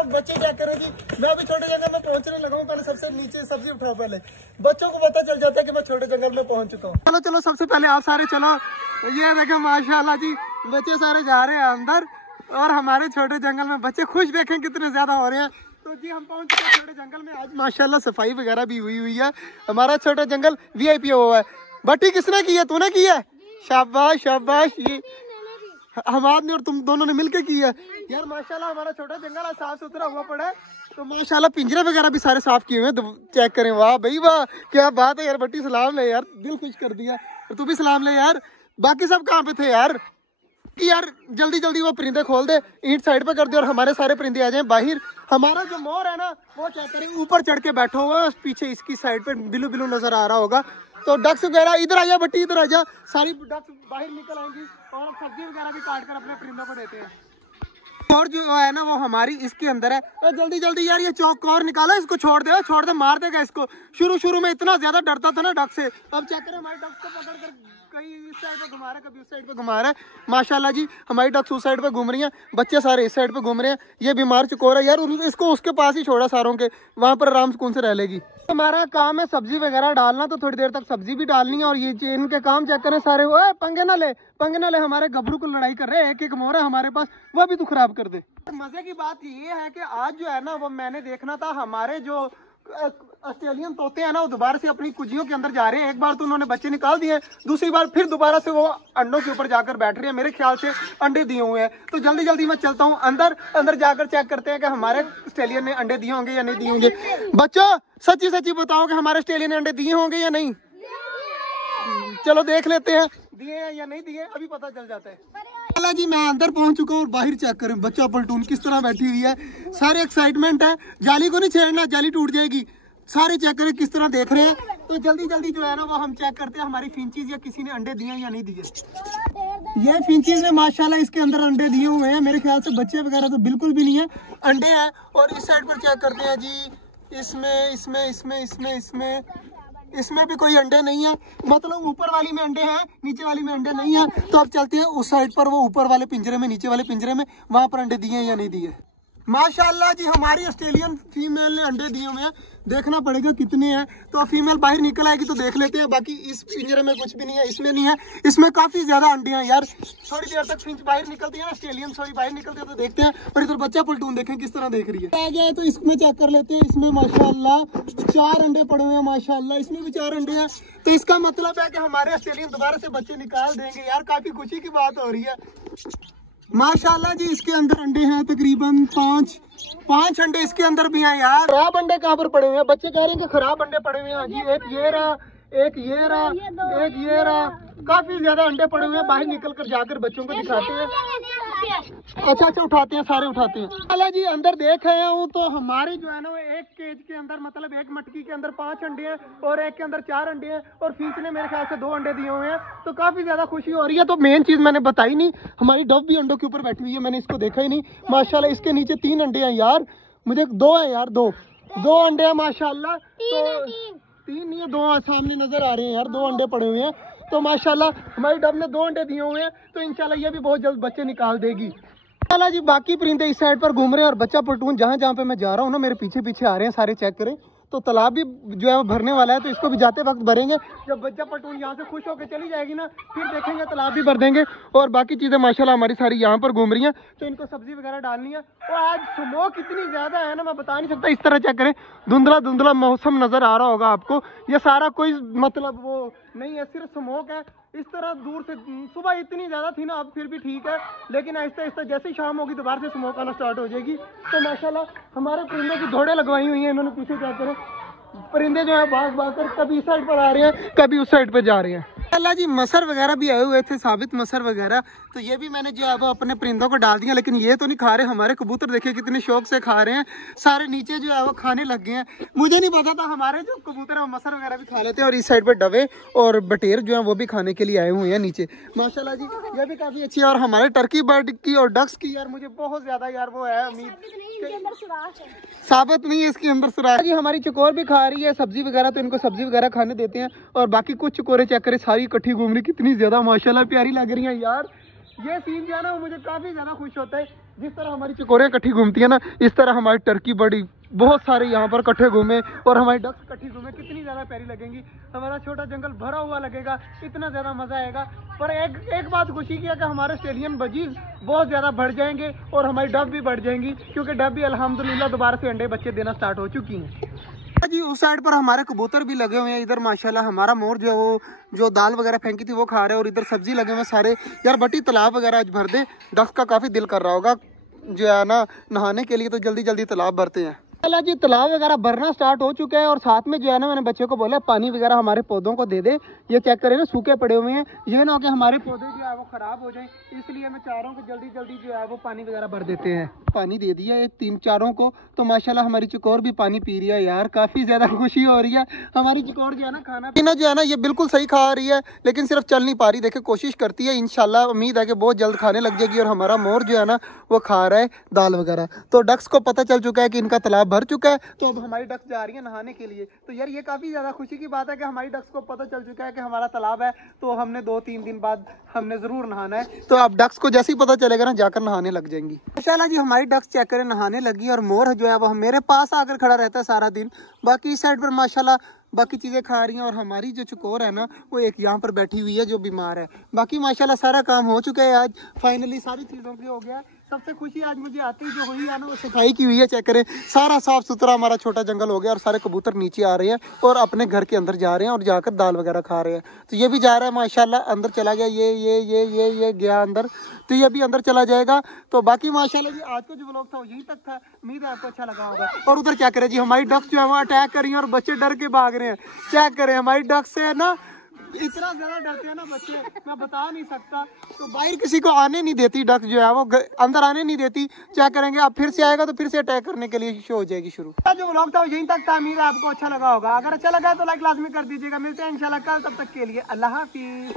और बच्चे क्या करें जी। मैं अभी छोटे जंगल में पहुंचने लगा हूँ। पहले सबसे नीचे सब्जी उठाओ, पहले बच्चों को पता चल जाता है कि मैं छोटे जंगल में पहुंच चुका हूँ। चलो चलो सबसे पहले आप सारे चलो। ये देखें माशाल्लाह जी, बच्चे सारे जा रहे हैं अंदर और हमारे छोटे जंगल में बच्चे खुश देखें कितने ज्यादा हो रहे हैं। तो जी हम पहुंच चुके हैं छोटे जंगल में। आज माशाल्लाह सफाई वगैरह भी हुई है। हमारा छोटा जंगल VIP हुआ है। बट्टी किसने की है? तूने की है? शाबाश शाबाश। ये हमाद ने और तुम दोनों ने मिलकर की है यार। माशाल्लाह हमारा छोटा जंगल साफ सुथरा हुआ पड़ा है। तो माशाल्लाह पिंजरे वगैरह भी सारे साफ किए हुए हैं। चेक करें, वाह भाई वाह, क्या बात है यार। बट्टी सलाम ले यार, दिल खुश कर दिया। और तू भी सलाम ले यार। बाकी सब कहाँ पे थे यार? यार जल्दी जल्दी वो परिंदे खोल दे, ईंट साइड पे कर दे और हमारे सारे परिंदे आ जाएं बाहर। हमारा जो मोर है ना वो क्या करें, ऊपर चढ़ के बैठा हुआ है। पीछे इसकी साइड पे बिलू बिलू नजर आ रहा होगा। तो डक्स वगैरह इधर आ जा बट्टी, इधर आ जा। सारी डक्स बाहर निकल आएंगी और सब्जी वगैरह भी काट कर अपने परिंदों को देते हैं। और जो है ना वो हमारी इसके अंदर है। तो जल्दी जल्दी यार ये चौक और निकालो, इसको छोड़ दे, मार देगा इसको। शुरू में इतना ज्यादा डरता था ना डक से। अब चेक करें हमारे डक्स को पकड़ कर कहीं इस साइड पे घुमा रहा है, कभी उस साइड पे घुमा रहा है। माशाल्लाह जी हमारी डक्स उस साइड पे घूम रही हैं, बच्चे सारे इस साइड पे घूम रहे हैं। ये बीमार चकोर है यार, इसको उसके पास ही छोड़ा सारों के, वहां पर आराम सुकून से रह लेगी। हमारा काम है सब्जी वगैरह डालना, तो थोड़ी देर तक सब्जी भी डालनी है। और ये इनके काम चेक करें सारे। ओए पंगे ना ले, हमारे गबरू को लड़ाई कर रहे हैं। एक मोर है हमारे पास, वो भी तू खराब कर दे। मजे की बात ये है कि आज जो है ना वो मैंने देखना था, हमारे जो ऑस्ट्रेलियन तोते हैं ना वो दोबारा से अपनी कुजियों के अंदर जा रहे हैं। एक बार तो उन्होंने बच्चे निकाल दिए, दूसरी बार फिर दोबारा से वो अंडों के ऊपर जाकर बैठ रही है। मेरे ख्याल से अंडे दिए हुए हैं। तो जल्दी जल्दी मैं चलता हूँ अंदर जाकर चेक करते हैं कि हमारे ऑस्ट्रेलियन ने अंडे दिए होंगे या नहीं दिए होंगे। बच्चों सच्ची सच्ची बताओ कि हमारे ऑस्ट्रेलियन ने अंडे दिए होंगे या नहीं। चलो देख लेते हैं दिए हैं या नहीं दिए, अभी पता चल जाता है। चला जी मैं अंदर पहुंच चुका हूँ और बाहर चेक करें बच्चा पलटून किस तरह बैठी हुई है। सारे एक्साइटमेंट है, जाली को नहीं छेड़ना, जाली टूट जाएगी। सारे चेक करें किस तरह देख रहे हैं। तो जल्दी जल्दी जो है ना वो हम चेक करते हैं हमारी फिंचीज या किसी ने अंडे दिए या नहीं दिए। ये फिंचीज ने माशाल्लाह इसके अंदर अंडे दिए हुए हैं। मेरे ख्याल से बच्चे वगैरह तो बिल्कुल भी नहीं है, अंडे हैं। और इस साइड पर चेक करते हैं जी, इसमें भी कोई अंडे नहीं है। मतलब ऊपर वाली में अंडे हैं, नीचे वाली में अंडे नहीं है। तो अब चलते हैं उस साइड पर, वो ऊपर वाले पिंजरे में, नीचे वाले पिंजरे में, वहां पर अंडे दिए या नहीं दिए। माशाल्लाह जी हमारी ऑस्ट्रेलियन फीमेल ने अंडे दिए हुए हैं। देखना पड़ेगा कितने हैं। तो फीमेल बाहर निकल आएगी तो देख लेते हैं। बाकी इस पिंजरे में कुछ भी नहीं है, इसमें नहीं है, इसमें काफी ज्यादा अंडे हैं यार। थोड़ी देर तक फिंच बाहर निकलती है, ऑस्ट्रेलियन थोड़ी बाहर निकलती है तो देखते हैं। और इधर बच्चा पलटून देखें किस तरह देख रही है। आ गया तो इसमें चेक कर लेते हैं। इसमें माशाल्लाह 4 अंडे पड़े हुए हैं। माशाल्लाह इसमें भी 4 अंडे हैं। तो इसका मतलब है कि हमारे ऑस्ट्रेलियन दोबारा से बच्चे निकाल देंगे यार। काफी खुशी की बात हो रही है माशाल्लाह जी। इसके अंदर अंडे हैं तकरीबन 5 अंडे इसके अंदर भी हैं यार। खराब अंडे कहाँ पर पड़े हुए हैं? बच्चे कह रहे हैं कि खराब अंडे पड़े हुए हैं जी। एक ये रहा, एक ये रहा। काफी ज्यादा अंडे पड़े हुए हैं। बाहर निकल कर जाकर बच्चों को दिखाते हैं। अच्छा उठाते हैं, सारे उठाते हैं। अल्लाह जी अंदर देख आया हूँ तो हमारे जो है ना वो एक केज के अंदर, मतलब एक मटकी के अंदर 5 अंडे हैं और एक के अंदर 4 अंडे हैं। और फिंच ने मेरे ख्याल से 2 अंडे दिए हुए हैं। तो काफी ज्यादा खुशी हो रही है। तो मेन चीज मैंने बताई नहीं, हमारी डव भी अंडों के ऊपर बैठी हुई है। मैंने इसको देखा ही नहीं। माशाल्लाह इसके नीचे 3 अंडे हैं यार। मुझे 2 है यार, 2 अंडे हैं माशाल्लाह। तो 3 नहीं है, 2 सामने नजर आ रहे हैं यार। 2 अंडे पड़े हुए हैं। तो माशाल्लाह हमारी डव ने 2 अंडे दिए हुए हैं। तो इंशाल्लाह ये भी बहुत जल्द बच्चे निकाल देगी। जी बाकी परिंदे इस साइड पर घूम रहे हैं और बच्चा पलटून जहाँ पे मैं जा रहा हूँ ना मेरे पीछे पीछे आ रहे हैं सारे। चेक करें तो तालाब भी जो है वो भरने वाला है। तो इसको भी जाते वक्त भरेंगे। जब बच्चा पलटून यहाँ से खुश होकर चली जाएगी ना फिर देखेंगे तालाब भी भर देंगे। और बाकी चीजें माशाल्लाह हमारी सारी यहाँ पर घूम रही हैं। तो इनको सब्जी वगैरह डालनी है। और आज स्मोक इतनी ज्यादा है ना मैं बता नहीं सकता। इस तरह चेक करें, धुंधला मौसम नजर आ रहा होगा आपको। ये सारा कोई मतलब वो नहीं है, सिर्फ स्मोक है। इस तरह दूर से सुबह इतनी ज्यादा थी ना, अब फिर भी ठीक है। लेकिन आहिस्ता आहिस्ता जैसे ही शाम होगी दोबारा से स्मोक आना स्टार्ट हो जाएगी। तो माशाल्लाह हमारे परिंदों की दौड़े लगवाई हुई हैं इन्होंने। पीछे क्या करें, परिंदे जो है भाग कर कभी इस साइड पर आ रहे हैं, कभी उस साइड पर जा रहे हैं। अल्लाह जी मसर वगैरह भी आए हुए थे, साबित मसर वगैरह। तो ये भी मैंने जो है वो अपने परिंदों को डाल दिया। लेकिन ये तो नहीं खा रहे। हमारे कबूतर देखिए कितने शौक से खा रहे हैं। सारे नीचे जो है वो खाने लग गए हैं। मुझे नहीं पता था हमारे जो कबूतर है वो मसर वगैरह भी खा लेते हैं। और इस साइड पर डवे और बटेर जो है वो भी खाने के लिए आए हुए हैं नीचे। माशाल्लाह जी ये भी काफी अच्छी है। और हमारे टर्की बर्ड की और डक्स की यार मुझे बहुत ज्यादा यार वो है उम्मीद। साबित नहीं है इसके अंदर सुराख जी। हमारी चकोर भी खा रही है सब्जी वगैरह, तो इनको सब्जी वगैरह खाने देते हैं। और बाकी कुछ चकोरे चेक करें सारी इकट्ठी घूम रही, कितनी ज्यादा माशाल्लाह प्यारी लग रही है यार। ये सीन जो है ना वो मुझे काफी ज्यादा खुश होता है। जिस तरह हमारी चिकोरियाँ इकट्ठी घूमती है ना, इस तरह हमारी टर्की बड़ी बहुत सारे यहाँ पर इकट्ठे घूमे और हमारी डक्स इकट्ठी घूमे, कितनी ज़्यादा प्यारी लगेंगी। हमारा छोटा जंगल भरा हुआ लगेगा, इतना ज़्यादा मज़ा आएगा। पर एक बात खुशी की है कि हमारे ऑस्ट्रेलियन बजीज बहुत ज़्यादा बढ़ जाएंगे और हमारी डब भी बढ़ जाएंगी, क्योंकि डब भी अल्हम्दुलिल्लाह दोबारा से अंडे बच्चे देना स्टार्ट हो चुकी हैं जी। उस साइड पर हमारे कबूतर भी लगे हुए हैं। इधर माशाल्लाह हमारा मोर जो है वो जो दाल वगैरह फेंकी थी वो खा रहे हैं, और इधर सब्जी लगे हुए हैं सारे। यार बटी तालाब वगैरह आज भर दे, डक्स का काफ़ी दिल कर रहा होगा जो है ना नहाने के लिए, तो जल्दी जल्दी तालाब भरते हैं। चला जी, तालाब वगैरह भरना स्टार्ट हो चुका है, और साथ में जो है ना मैंने बच्चों को बोला पानी वगैरह हमारे पौधों को दे दे। ये चेक करें ना, सूखे पड़े हुए हैं, ये ना हो कि हमारे पौधे जो है वो ख़राब हो जाए, इसलिए मैं चाह रहा हूँ कि जल्दी जल्दी जो है वो पानी वगैरह भर देते हैं। पानी दे दिया ये 3-4 को, तो माशाल्लाह हमारी चिकोर भी पानी पी रही है। यार काफ़ी ज़्यादा खुशी हो रही है। हमारी चिकोर जो है ना खाना पीना जो है ना ये बिल्कुल सही खा रही है, लेकिन सिर्फ चल नहीं पा रही। देखिए कोशिश करती है, इंशाल्लाह उम्मीद है कि बहुत जल्द खाने लग जाएगी। और हमारा मोर जो है ना वो खा रहा है दाल वगैरह। तो डक्स को पता चल चुका है कि इनका तालाब भर चुका है, तो अब हमारी डक्स जा रही है नहाने के लिए। तो यार ये काफ़ी ज़्यादा खुशी की बात है कि हमारी डक्स को पता चल चुका है कि हमारा तालाब है, तो हमने 2-3 दिन बाद हमने ज़रूर नहाना है। तो अब डक्स को जैसे ही पता चलेगा ना जाकर नहाने लग जाएंगी। माशाल्लाह जी हमारी डक्स चेक करें नहाने लगी, और मोर जो है वो मेरे पास आकर खड़ा रहता है सारा दिन। बाकी इस साइड पर माशाल्लाह बाकी चीज़ें खा रही हैं, और हमारी जो चकोर है ना वो एक यहाँ पर बैठी हुई है जो बीमार है। बाकी माशाल्लाह सारा काम हो चुका है आज, फाइनली सारी चीज़ों की हो गया। सबसे खुशी आज मुझे आती जो हुई है ना वो सफाई की हुई है। चेक करें सारा साफ सुथरा हमारा छोटा जंगल हो गया, और सारे कबूतर नीचे आ रहे हैं और अपने घर के अंदर जा रहे हैं और जाकर दाल वगैरह खा रहे हैं। तो ये भी जा रहा है माशाल्लाह, अंदर चला गया, ये गया अंदर, तो ये भी अंदर चला जाएगा। तो बाकी माशाल्लाह जी आज का जो व्लॉग था वो यहीं तक था, उम्मीद है आपको अच्छा लगा होगा। और उधर क्या करें जी, हमारी डक्स जो है वो अटैक कर रही है और बच्चे डर के भाग रहे हैं। क्या करें, हमारी डक्स से ना इतना ज्यादा डरते हैं ना बच्चे, मैं बता नहीं सकता। तो बाहर किसी को आने नहीं देती डक्स जो है वो, अंदर आने नहीं देती। क्या करेंगे, अब फिर से आएगा तो फिर से अटैक करने के लिए शो हो जाएगी शुरू। जो व्लॉग था वो यहीं तक था, उम्मीद है आपको अच्छा लगा होगा। अगर अच्छा लगा तो लाइक लाजमी कर दीजिएगा। मिलते हैं इंशाल्लाह कल, तब तक के लिए अल्लाह हाफिज।